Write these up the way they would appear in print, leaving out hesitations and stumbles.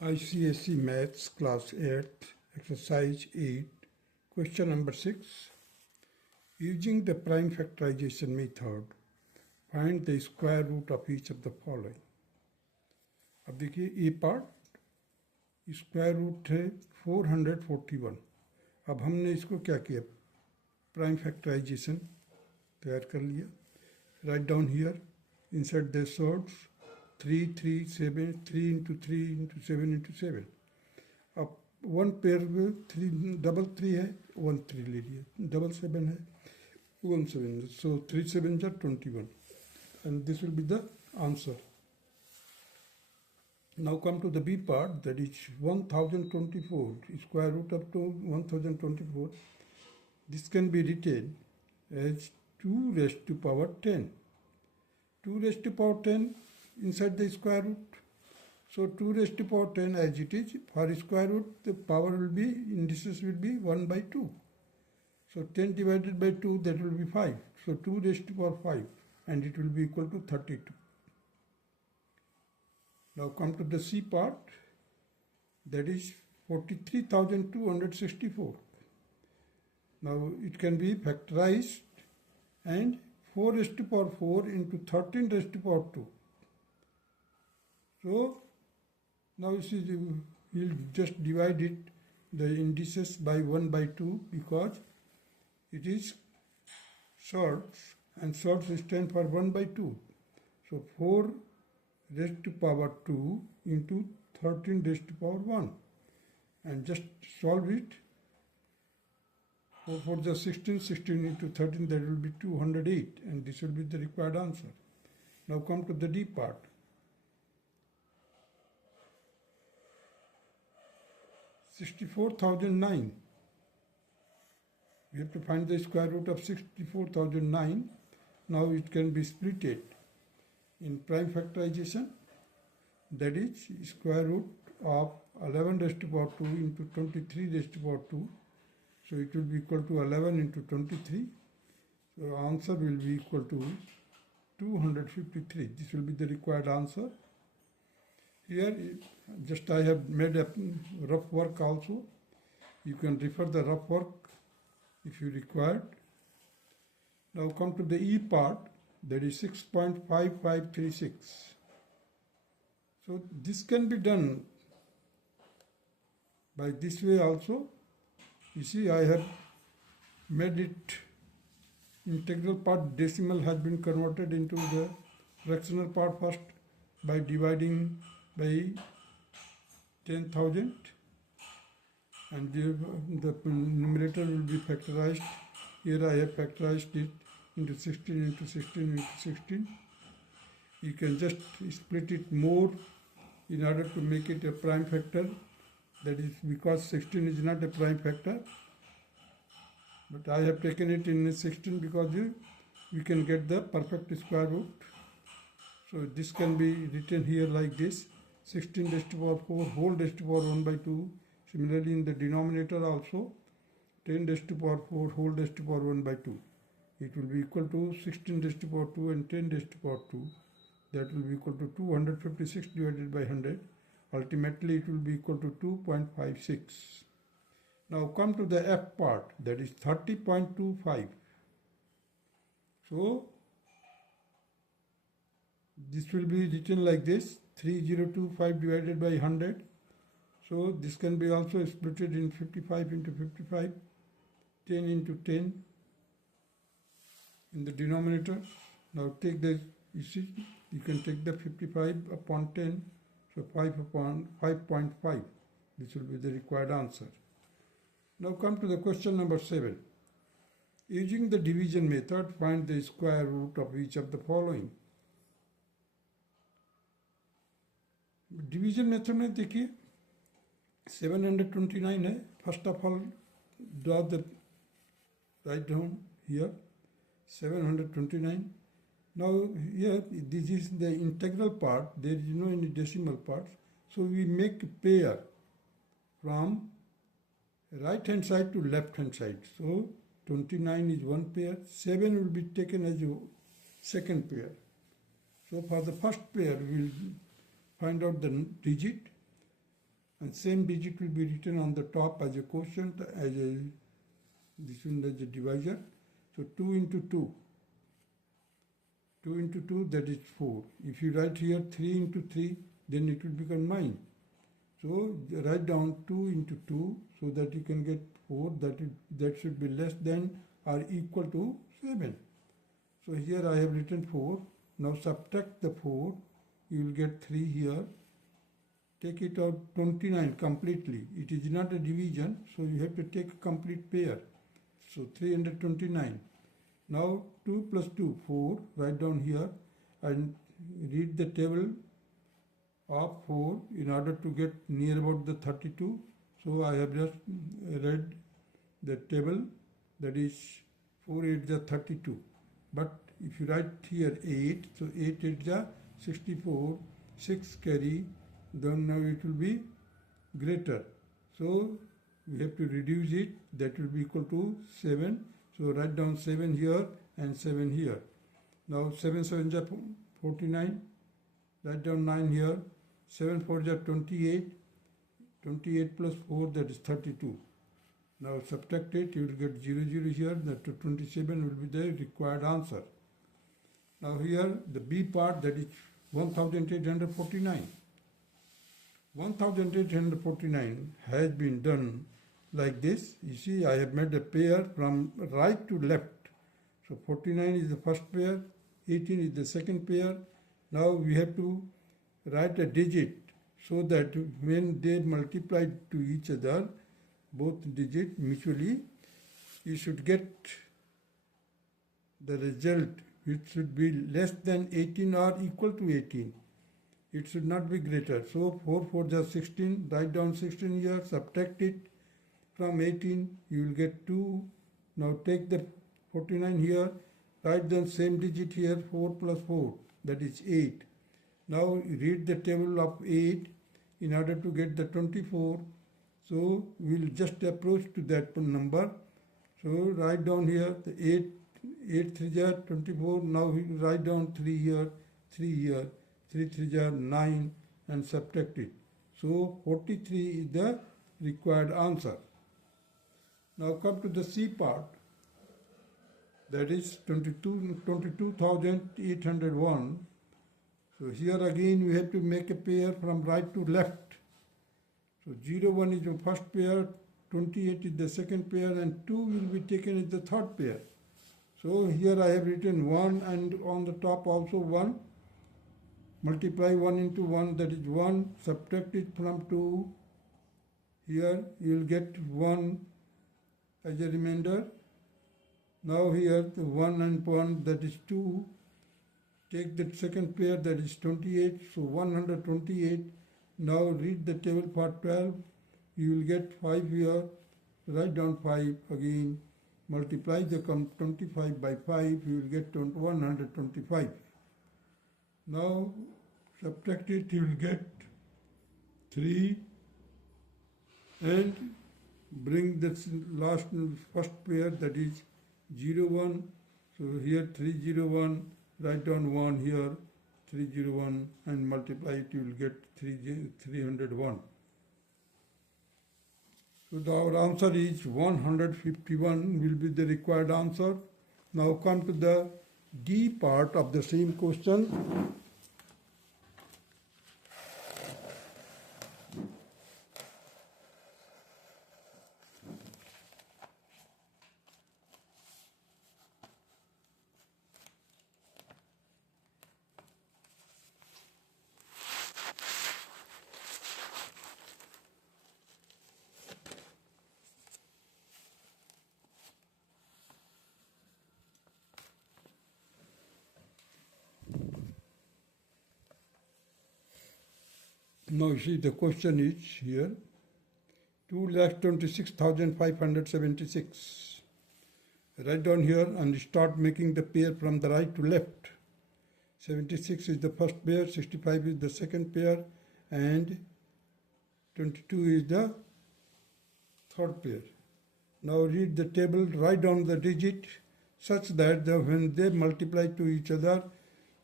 ICSE Maths Class 8, Exercise 8, Question number 6. Using the prime factorization method, find the square root of each of the following. अब देखिए ए part square root है 441. अब हमने इसको क्या किया, प्राइम फैक्टराइजेशन तैयार कर लिया. Right down here, insert the sorts 3, 3, 7, 3 into 3 into 7 into 7. अब वन पेयर में 3 डबल 3 है, 1 3 ले लिया, डबल 7 है, 1 7. So 3 7 are 21, and this will be the answer. Now come to the B part, that is 1024, square root of 1024. This can be written as 2 raised to power 10. 2 raised to power 10 inside the square root. So 2 raised to power 10 as it is, for square root the power will be, indices will be 1 by 2. So 10 divided by 2, that will be 5. So 2 raised to power 5, and it will be equal to 32. Now come to the C part, that is 43,264. Now it can be factorized, and 4 raised to power 4 into 13 raised to power 2. So now you see, we'll just divide it, the indices, by 1 by 2, because it is shorts, and shorts stand for 1 by 2. So 4 raised to power 2 into 13 raised to power 1, and just solve it. For the 16 into 13, that will be 208, and this will be the required answer. Now come to the D part. 64,009. We have to find the square root of 64,009. Now it can be splitted in prime factorization, that is square root of 11 raised to power 2 into 23 raised to power 2. So it will be equal to 11 into 23. So answer will be equal to 253. This will be the required answer. Here just I have made a rough work also. You can refer the rough work if you required. Now come to the E part, that is 6.5536. So this can be done by this way also. You see, I have made it integral part, decimal has been converted into the fractional part first by dividing by 10,000, and the numerator will be factorized. Here I have factorized it into 16 into 16 into 16. You can just split it more in order to make it a prime factor. That is because 16 is not a prime factor, but I have taken it in 16 because we can get the perfect square root. So this can be written here like this: 16 raised to power 4 whole raised to power 1 by 2. Similarly in the denominator also, 10 raised to power 4 whole raised to power 1 by 2. It will be equal to 16 raised to power 2 and 10 raised to power 2. That will be equal to 256 divided by 100. Ultimately it will be equal to 2.56. Now come to the F part, that is 30.25. So this will be written like this: 3025 divided by 100. So this can be also splitted in 55 into 55, 10 into 10 in the denominator. Now take the, you see, you can take the 55 upon 10, so 5 upon 5.5. This will be the required answer. Now come to the question number 7. Using the division method, find the square root of each of the following. Division method में देखिए 729 है. First of all draw the right down here 729. Now here this is the integral part, there is no any decimal parts, so we make pair from right hand side to left hand side. So 29 is one pair, 7 will be taken as a second pair. So for the first pair we will find out the digit, and same digit will be written on the top as a quotient, this one as a divisor. So 2 into 2. 2 into 2, that is 4. If you write here 3 into 3, then it will become 9. So write down 2 into 2 so that you can get 4. That should be less than or equal to 7. So here I have written 4. Now subtract the 4. You will get 3 here. Take it out 29 completely. It is not a division, so you have to take a complete pair. So 329. Now 2 plus 2, 4. Write down here and read the table of 4 in order to get near about the 32. So I have just read the table, that is 4 8 is 32. But if you write here 8, so 8 is 64, 6 carry, then now it will be greater. So we have to reduce it, that will be equal to 7. So write down 7 here and 7 here. Now 7 7 is 49, write down 9 here, 7 4 is 28, 28 plus 4, that is 32. Now subtract it, you will get 0 0 here, that 27 will be the required answer. Now here the B part, that is 1849. 1849 has been done like this. You see, I have made a pair from right to left. So 49 is the first pair, 18 is the second pair. Now we have to write a digit so that when they multiply to each other, both digits mutually, you should get the result which should be less than 18 or equal to 18. It should not be greater. So 4 4 is 16, write down 16 here, subtract it from 18, you will get 2. Now take the 49 here, write down same digit here, 4 plus 4, that is 8. Now read the table of 8 in order to get the 24. So we will just approach to that number. So write down here the 8 3 are 24. Now we write down 3 here, 3 here, 3 3 are 9 and subtract it. So 43 is the required answer. Now come to the C part, that is 22,801. So here again we have to make a pair from right to left. So 0 1 is the first pair, 28 is the second pair, and 2 will be taken as the third pair. So here I have written 1 and on the top also 1. Multiply 1 into 1, that is 1. Subtract it from 2. Here you will get 1 as a remainder. Now here the 1 and 1, that is 2. Take the second pair, that is 28. So 128. Now read the table for 12. You will get 5 here. Write down 5 again. Multiply the 25 by 5. You will get 125. Now subtract it. You will get 3. And bring the first pair, that is 0 1. So here 301. Write down 1 here. 301 and multiply it, you will get 301. So our answer is 151 will be the required answer. Now come to the D part of the same question. Now you see the question is here, 2,26,576. Write down here and start making the pair from the right to left. 76 is the first pair, 65 is the second pair, and 22 is the third pair. Now read the table, write down the digit such that when they multiply to each other,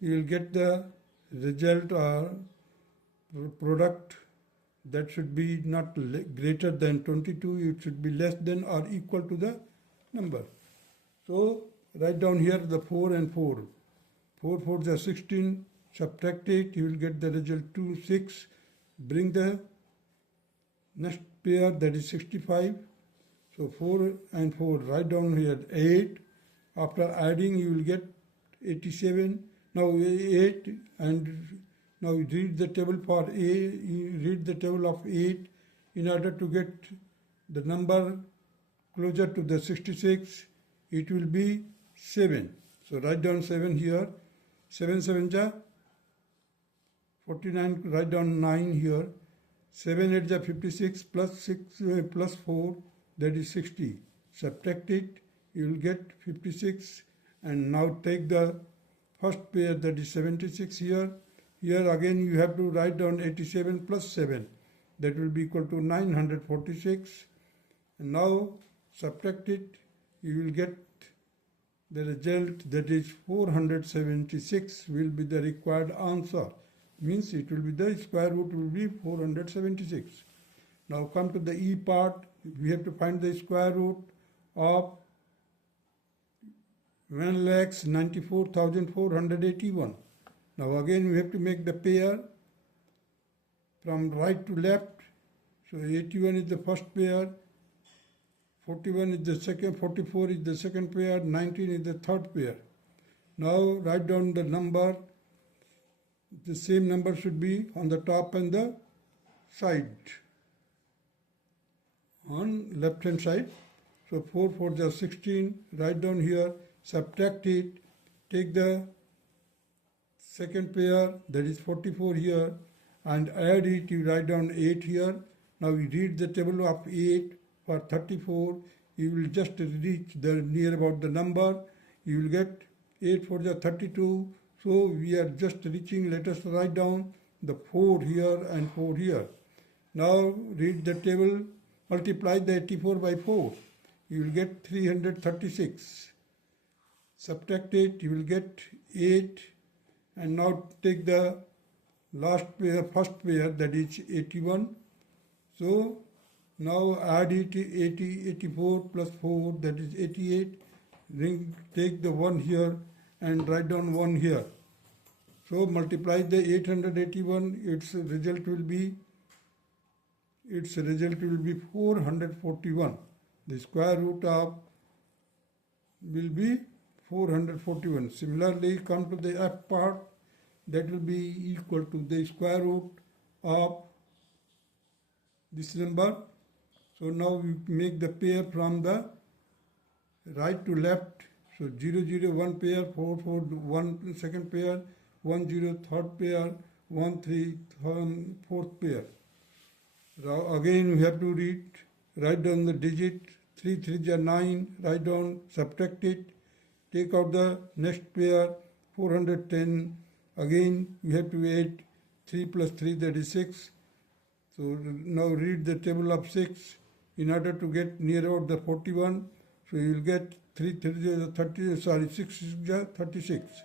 you will get the result or product that should be not greater than 22, it should be less than or equal to the number. So write down here the 4 and 4. 4 4s are 16, subtract it, you will get the result 2, 6. Bring the next pair, that is 65. So 4 and 4, write down here 8. After adding, you will get 87. Now 8, and now you read the table for A, you read the table of 8 in order to get the number closer to the 66. It will be 7. So write down 7 here. 7 7 ja 49, write down 9 here. 7 8 ja 56 plus 6 plus 4, that is 60. Subtract it, you will get 56. And now take the first pair, that is 76 here. Here again you have to write down 87 plus 7. That will be equal to 946. And now subtract it, you will get the result, that is 476 will be the required answer. Means it will be the square root will be 476. Now come to the E part. We have to find the square root of 1,94,481. Now again we have to make the pair from right to left. So 81 is the first pair, 41 is the second, 44 is the second pair, 19 is the third pair. Now write down the number. The same number should be on the top and the side, on left hand side. So 4 4 is 16, write down here, subtract it, take the second pair, that is 44 here, and add it, you write down 8 here. Now you read the table of 8 for 34, you will just reach the near about the number, you will get 8 4 is 32. So we are just reaching, let us write down the 4 here and 4 here. Now read the table, multiply the 84 by 4, you will get 336. Subtract it, you will get 8. And now take the last pair, first pair, that is 81. So now add it, 84 plus 4, that is 88. Then take the 1 here and write down 1 here. So multiply the 881, its result will be 441. The square root of will be 441. Similarly, come to the F part, that will be equal to the square root of this number. So now we make the pair from the right to left. So 0 0 1 pair, 4 4 1 second pair, 1 0 third pair, 1 3 fourth pair. Now again we have to write down the digit. 3 3 is 9, write down, subtract it, take out the next pair, 410. Again we have to add 3 plus 3, that is 6. So now read the table of 6 in order to get near about the 41. So you will get 3 3 is 30, 6 is 36.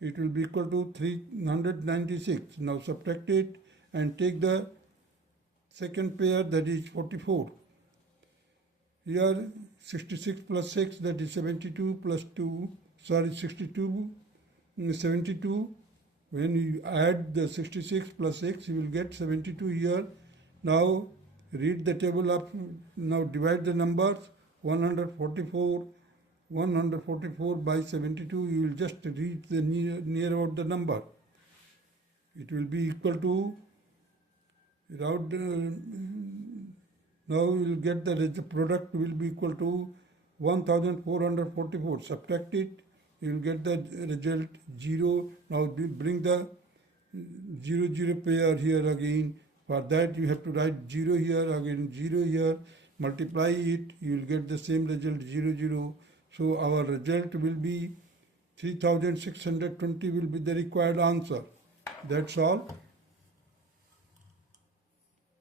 It will be equal to 396. Now subtract it and take the second pair, that is 44. Here 66 plus 6, that is 72 plus 2, 62, 72. When you add the 66 plus 6, you will get 72 here. Now read the table of, now divide the numbers, 144 by 72, you will just reach the near about the number. It will be equal to, now you will get the product will be equal to 1444. Subtract it, you will get the result 0. Now bring the 0 0 pair here again. For that you have to write 0 here, again 0 here, multiply it, you will get the same result 0 0. So our result will be 3620 will be the required answer. That's all.